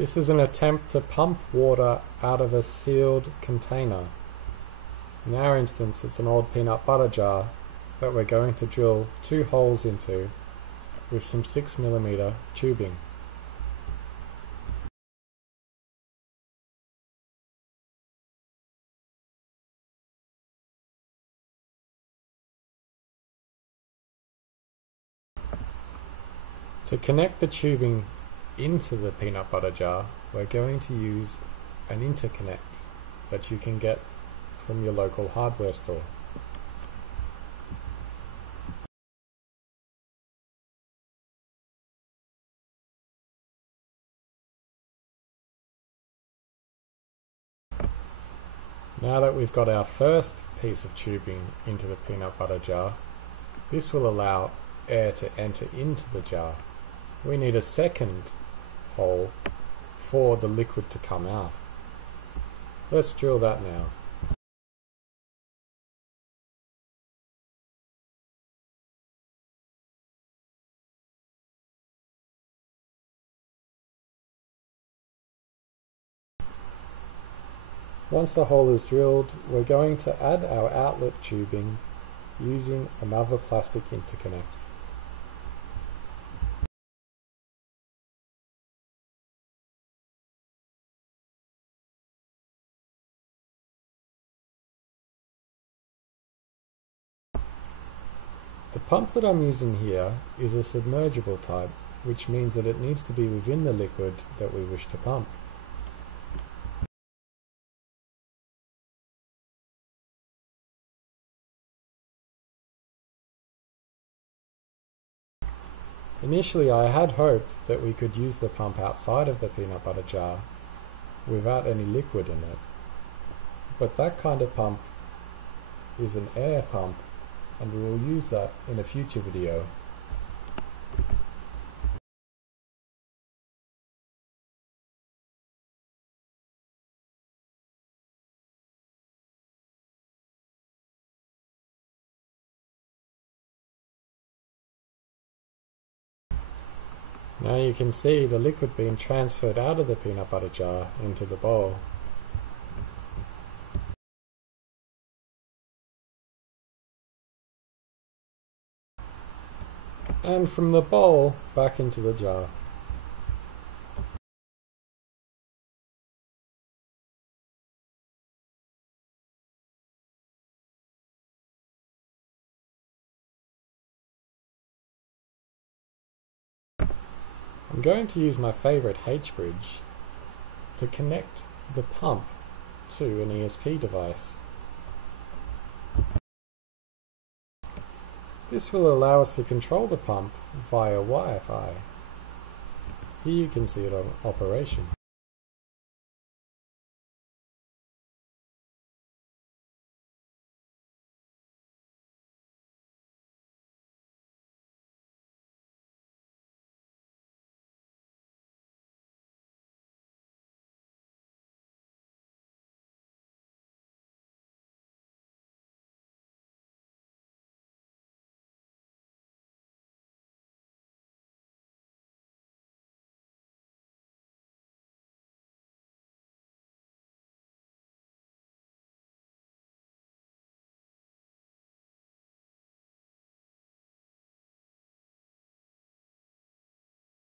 This is an attempt to pump water out of a sealed container. In our instance, it's an old peanut butter jar that we're going to drill 2 holes into with some 6mm tubing. To connect the tubing into the peanut butter jar, we're going to use an interconnect that you can get from your local hardware store. Now that we've got our first piece of tubing into the peanut butter jar, this will allow air to enter into the jar. We need a second hole for the liquid to come out. Let's drill that now. Once the hole is drilled, we're going to add our outlet tubing using another plastic interconnect. The pump that I'm using here is a submergible type, which means that it needs to be within the liquid that we wish to pump. Initially I had hoped that we could use the pump outside of the peanut butter jar without any liquid in it, but that kind of pump is an air pump, and we will use that in a future video. Now you can see the liquid being transferred out of the peanut butter jar into the bowl. And from the bowl back into the jar. I'm going to use my favourite H-bridge to connect the pump to an ESP device. This will allow us to control the pump via Wi-Fi. Here you can see it on operation.